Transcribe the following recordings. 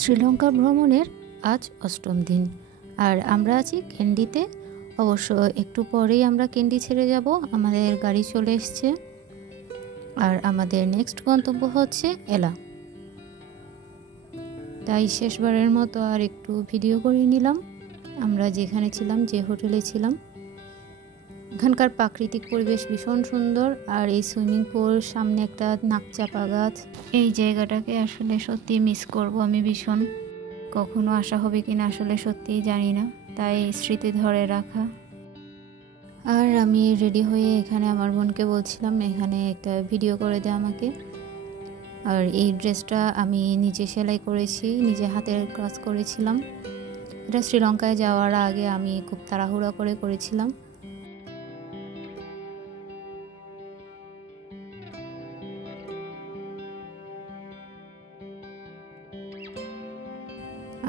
শ্রীলঙ্কা ভ্রমণের আজ ৮ম দিন আর আমরা আছি ক্যান্ডিতে। অবশ্য একটু পরেই আমরা ক্যান্ডি ছেড়ে যাব, আমাদের গাড়ি চলে এসছে। আর আমাদের নেক্সট গন্তব্য হচ্ছে এলা। তাই শেষবারের মতো আর একটু ভিডিও করে নিলাম আমরা যেখানে ছিলাম, যে হোটেলে ছিলাম। এখানকার প্রাকৃতিক পরিবেশ ভীষণ সুন্দর। আর এই সুইমিং পুল, সামনে একটা নাকচাপা গাছ, এই জায়গাটাকে আসলে সত্যি মিস করব আমি ভীষণ। কখনো আসা হবে কিনা আসলে সত্যিই জানি না, তাই স্মৃতি ধরে রাখা। আর আমি রেডি হয়ে এখানে আমার বোনকে বলছিলাম এখানে একটা ভিডিও করে দে আমাকে। আর এই ড্রেসটা আমি নিজে সেলাই করেছি, নিজে হাতের কাজ করেছিলাম। এটা শ্রীলঙ্কায় যাওয়ার আগে আমি খুব তাড়াহুড়া করে করেছিলাম।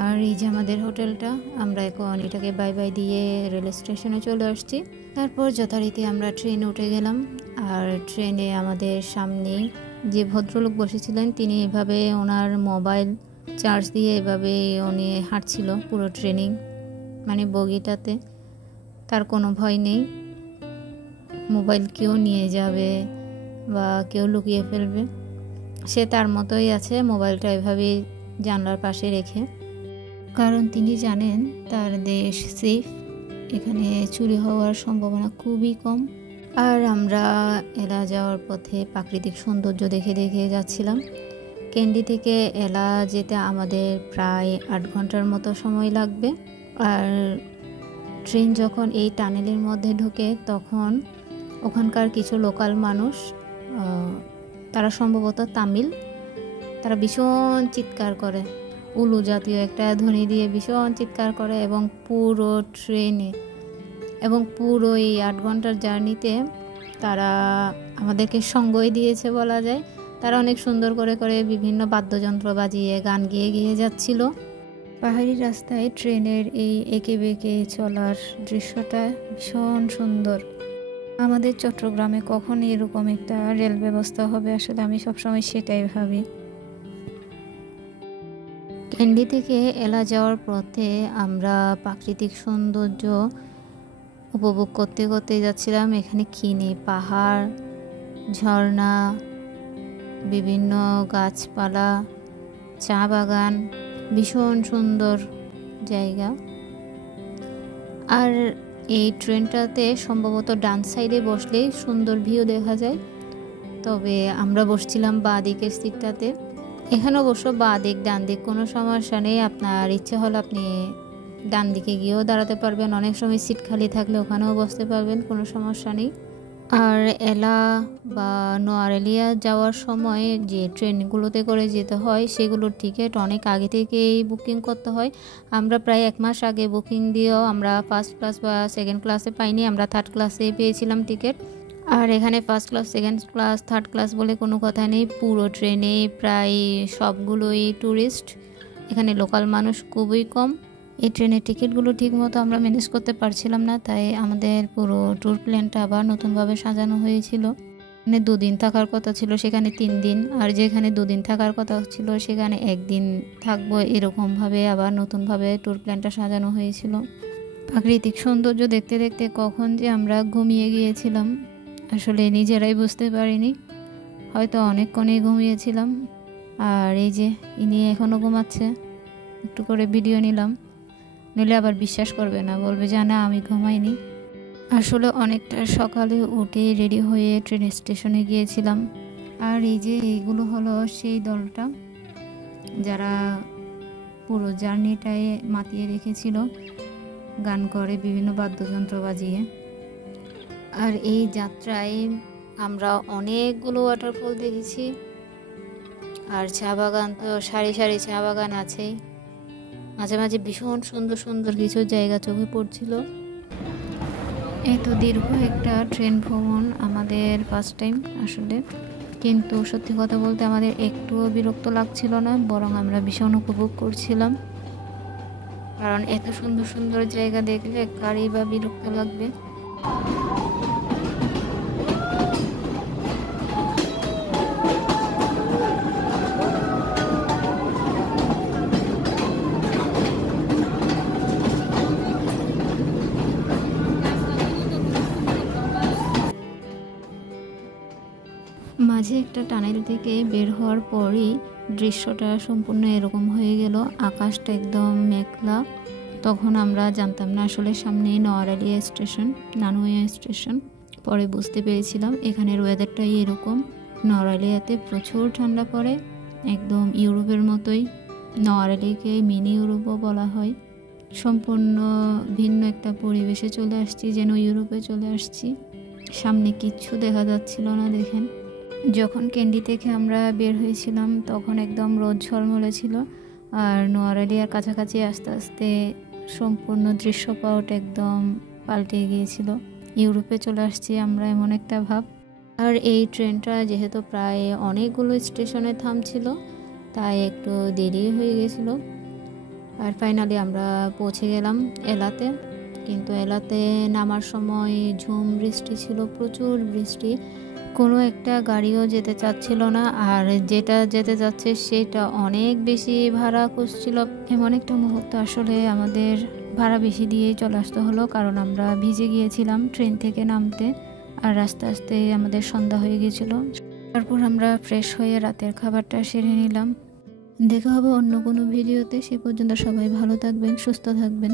আর এই যে আমাদের হোটেলটা, আমরা এখন এটাকে বাই বাই দিয়ে রেল স্টেশনে চলে আসছি। তারপর যথারীতি আমরা ট্রেনে উঠে গেলাম। আর ট্রেনে আমাদের সামনে যে ভদ্রলোক বসেছিলেন তিনি এভাবে ওনার মোবাইল চার্জ দিয়ে এভাবে উনি হাঁটছিল পুরো ট্রেনিং, মানে বগিটাতে। তার কোনো ভয় নেই মোবাইল কেউ নিয়ে যাবে বা কেউ লুকিয়ে ফেলবে, সে তার মতোই আছে, মোবাইলটা এভাবে জানলার পাশে রেখে। কারণ তিনি জানেন তার দেশ সেফ, এখানে চুরি হওয়ার সম্ভাবনা খুবই কম। আর আমরা এলা যাওয়ার পথে প্রাকৃতিক সৌন্দর্য দেখে দেখে যাচ্ছিলাম। ক্যান্ডি থেকে এলা যেতে আমাদের প্রায় ৮ ঘন্টার মতো সময় লাগবে। আর ট্রেন যখন এই টানেলের মধ্যে ঢুকে তখন ওখানকার কিছু লোকাল মানুষ, তারা সম্ভবত তামিল, তারা ভীষণ চিৎকার করে, উলু জাতীয় একটা ধ্বনি দিয়ে ভীষণ চিৎকার করে। এবং পুরো ট্রেনে এবং পুরো এই ৮ ঘন্টার জার্নিতে তারা আমাদেরকে সঙ্গই দিয়েছে বলা যায়। তারা অনেক সুন্দর করে করে বিভিন্ন বাদ্যযন্ত্র বাজিয়ে গান গেয়ে গিয়ে যাচ্ছিল। পাহাড়ি রাস্তায় ট্রেনের এই এঁকে বেঁকে চলার দৃশ্যটা ভীষণ সুন্দর। আমাদের চট্টগ্রামে কখন এরকম একটা রেল ব্যবস্থা হবে, আসলে আমি সবসময় সেটাই ভাবি। ক্যান্ডি থেকে এলা যাওয়ার পথে আমরা প্রাকৃতিক সৌন্দর্য উপভোগ করতে করতে যাচ্ছিলাম। এখানে কি নেই, পাহাড়, ঝর্ণা, বিভিন্ন গাছপালা, চা বাগান, ভীষণ সুন্দর জায়গা। আর এই ট্রেনটাতে সম্ভবত ডান সাইডে বসলেই সুন্দর ভিউ দেখা যায়, তবে আমরা বসছিলাম বাঁ দিকের সিটটাতে। এখানে অবশ্য বাঁ দিক ডান দিক কোনো সমস্যা নেই, আপনার ইচ্ছে হলে আপনি ডান দিকে গিয়েও দাঁড়াতে পারবেন, অনেক সময় সিট খালি থাকলে ওখানেও বসতে পারবেন, কোনো সমস্যা নেই। আর এলা বা নোয়ারেলিয়া যাওয়ার সময় যে ট্রেনগুলোতে করে যেতে হয় সেগুলোর টিকিট অনেক আগে থেকেই বুকিং করতে হয়। আমরা প্রায় 1 মাস আগে বুকিং দিয়েও আমরা ফার্স্ট ক্লাস বা সেকেন্ড ক্লাসে পাইনি, আমরা থার্ড ক্লাসে পেয়েছিলাম টিকিট। আর এখানে first class, second class, third class বলে কোনো কথা নেই, পুরো ট্রেনে প্রায় সবগুলোই ট্যুরিস্ট, এখানে লোকাল মানুষ খুবই কম। এই ট্রেনের টিকিটগুলো ঠিকমতো আমরা ম্যানেজ করতে পারছিলাম না, তাই আমাদের পুরো ট্যুর প্ল্যানটা আবার নতুনভাবে সাজানো হয়েছিল। মানে 2 দিন থাকার কথা ছিল, সেখানে 3 দিন, আর যেখানে 2 দিন থাকার কথা ছিল সেখানে 1 দিন থাকবো, এরকমভাবে আবার নতুনভাবে ট্যুর প্ল্যানটা সাজানো হয়েছিল। প্রাকৃতিক সৌন্দর্য দেখতে দেখতে কখন যে আমরা ঘুমিয়ে গিয়েছিলাম আসলে নিজেরাই বুঝতে পারিনি, হয়তো অনেকক্ষণই ঘুমিয়েছিলাম। আর এই যে ইনি এখনও ঘুমাচ্ছে, একটু করে ভিডিও নিলাম, নিলে আবার বিশ্বাস করবে না, বলবে জানা আমি ঘুমাইনি। আসলে অনেকটা সকালে উঠে রেডি হয়ে ট্রেন স্টেশনে গিয়েছিলাম। আর এই যে এইগুলো হলো সেই দলটা যারা পুরো জার্নিটায় মাতিয়ে রেখেছিল গান করে, বিভিন্ন বাদ্যযন্ত্র বাজিয়ে। আর এই যাত্রায় আমরা অনেকগুলো ওয়াটারফল দেখেছি। আর চা বাগান তো সারি সারি চা বাগান আছেই, মাঝে মাঝে ভীষণ সুন্দর সুন্দর কিছু জায়গা চোখে পড়ছিল। এই তো দীর্ঘ একটা ট্রেন ভ্রমণ আমাদের ফার্স্ট টাইম আসলে, কিন্তু সত্যি কথা বলতে আমাদের একটুও বিরক্ত লাগছিল না, বরং আমরা ভীষণ উপভোগ করছিলাম। কারণ এত সুন্দর সুন্দর জায়গা দেখলে কারই বা বিরক্ত লাগবে। মাঝে একটা টানেল থেকে বের হওয়ার পরই দৃশ্যটা সম্পূর্ণ এরকম হয়ে গেল, আকাশটা একদম মেঘলা। তখন আমরা জানতাম না আসলে সামনেই নোয়ারালিয়া স্টেশন, নানুয়া স্টেশন। পরে বুঝতে পেরেছিলাম এখানের ওয়েদারটাই এরকম। নোয়ারালিয়াতে প্রচুর ঠান্ডা পড়ে, একদম ইউরোপের মতোই। নোয়ারালিকে মিনি ইউরোপও বলা হয়। সম্পূর্ণ ভিন্ন একটা পরিবেশে চলে আসছি, যেন ইউরোপে চলে আসছি। সামনে কিচ্ছু দেখা যাচ্ছিল না। দেখেন, যখন ক্যান্ডি থেকে আমরা বের হয়েছিলাম তখন একদম রোদ ঝলমলে ছিল, আর নোয়ারালিয়ার কাছাকাছি আস্তে আস্তে সম্পূর্ণ দৃশ্যপট একদম পাল্টে গিয়েছিল। ইউরোপে চলে আসছি আমরা, এমন একটা ভাব। আর এই ট্রেনটা যেহেতু প্রায় অনেকগুলো স্টেশনে থামছিল, তাই একটু দেরি হয়ে গেছিলো। আর ফাইনালি আমরা পৌঁছে গেলাম এলাতে। কিন্তু এলাতে নামার সময় ঝুম বৃষ্টি ছিল, প্রচুর বৃষ্টি। কোনো একটা গাড়িও যেতে চাচ্ছিল না, আর যেটা যেতে যাচ্ছে সেটা অনেক বেশি ভাড়া খুঁজছিল। এমন একটা মুহূর্ত, আসলে আমাদের ভাড়া বেশি দিয়েই চলে আসতে হলো, কারণ আমরা ভিজে গিয়েছিলাম ট্রেন থেকে নামতে, আর আস্তে আস্তে আমাদের সন্ধ্যা হয়ে গিয়েছিল। তারপর আমরা ফ্রেশ হয়ে রাতের খাবারটা সেরে নিলাম। দেখা হবে অন্য কোনো ভিডিওতে। সে পর্যন্ত সবাই ভালো থাকবেন, সুস্থ থাকবেন।